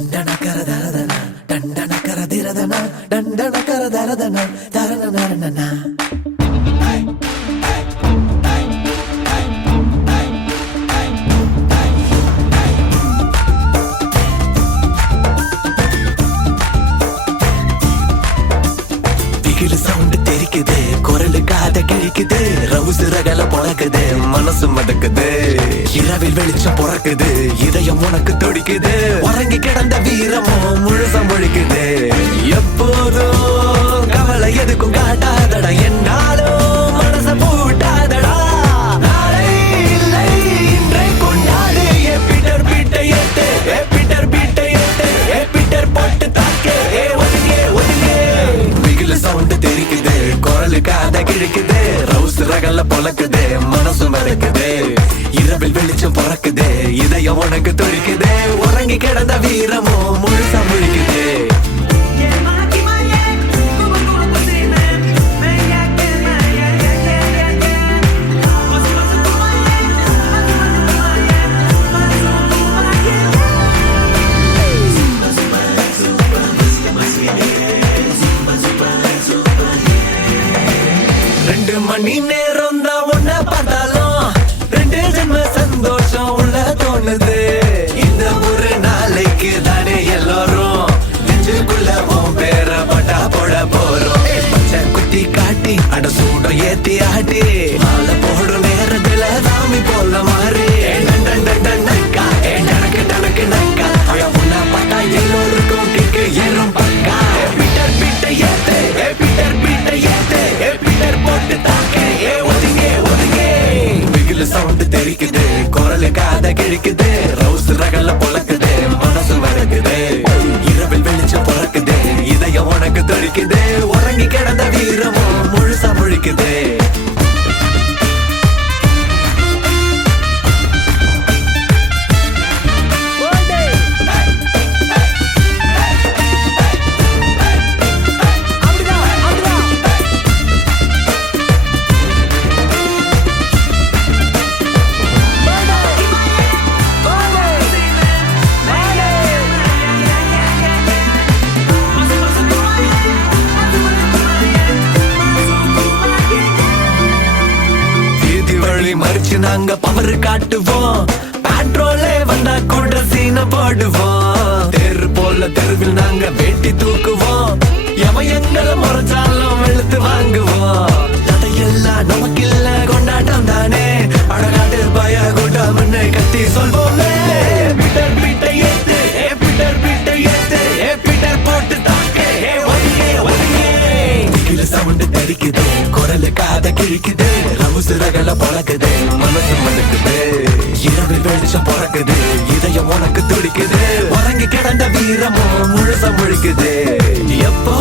ದಂಡನಕರದರದನ ದಂಡನಕರದಿರದನ ದಂಡನಕರದರದನ ತರನನರನನ Bigil sound தெரிக்குது, குரலு காத கிழிக்குது, ரவுசு ரகல பொழக்குது, மனசு மடக்குது, இரவில் வெளிச்சம் பொறக்குது, இதயம் உனக்கு துடிக்குது, உறங்கி கிடந்த வீரமும் முழுசா முழிக்குது. எப்போதும் கவலை எதுக்கும் காட்டாதடா, என்னாலும் மனச பூட்டாதடா. நாளை இல்லை இன்றை கொண்டாடு, ஏ பீட்டர் பீட்டை ஏத்து, ஏ பீட்டர் பீட்டை ஏத்து, ஏ பீட்டர் போட்டு தாக்கு, ஏ ஒதுங்கே ஒதுங்கே. பிகில் சவுண்ட் தெரிக்குது, குரலு காத கிழிக்குது, ரவுஸ் ரகல பொழக்குது, மனசு மறக்குது, இரவில் வெளிச்சம் பொறக்குது, இதயம் உனக்கு துடிக்குது, உறங்கி கிடந்த வீரமும் முழுசா முழிக்குது. ரெண்டு மணி நேரம் தான் உன்ன பார்த்தாலும் ரெண்டு ஜென்ம சந்தோஷம் உள்ள தோணுது. இந்த ஒரு நாளைக்கு தானே எல்லாரும் நெஞ்சுக்குள்ள உன் பேர பட்டா போட போறோம். பச்சை குத்தி காட்டி அட சூடம் ஏத்தி ஆட்டி மாலை போடும் நேரத்துல சாமி போல மாறி நக்கா டனக்கு டனக்கு நக்கா உன்ன பார்த்தா எல்லோருக்கும் கிக்கு ஏறும் பக்கா. பீட்டர் பீட்டை ஏத்து, பீட்டர் பீட்டை ஏத்து, பீட்டர் போட்டு தாக்கு, ஒதுங்கே ஒதுங்கே. பிகில் சவுண்ட் தெரிக்குது, குரலு காத கிழிக்குது, ரவுஸ் ரகல பொழக்குது, மனசு மறக்குது, இரவில் வெளிச்சம் பொறக்குது, இதயம் உனக்கு துடிக்குது, உறங்கி கிடந்த வீரமும் முழுசா முழிக்குது. மறிச்சு நாங்க பவர் காட்டுவோம், பெட்ரோலே வந்தா கூட சீன போடுவோம், தெரு போல தெருவில் நாங்க வெட்டி தூக்குவோம், எவன் எங்களை முறைச்சாலும் வெளுத்து வாங்குவோம். அதையெல்லாம் நமக்கு இல்ல கொண்டாட்டம் தானே, அழகாட்டு பய கூட்டம்னு கத்தி சொல்வோமே. பீட்டர் பீட்டை ஏத்து, பீட்டர் பீட்டை ஏத்து, பீட்டர் போட்டு தாக்கு, ஒதுங்கே ஒதுங்கே. பிகில் சவுண்ட் தெரிக்குது, குரலு காத கிழிக்குது, ரவுசு ரகல பொழக்குது, மனசு மடுக்குது, இரவில் வெளிச்சம் பொறக்குது, இதயம் உனக்கு துடிக்குது, உறங்கி கிடந்த வீரமும் முழுசா முழிக்குது. எப்போ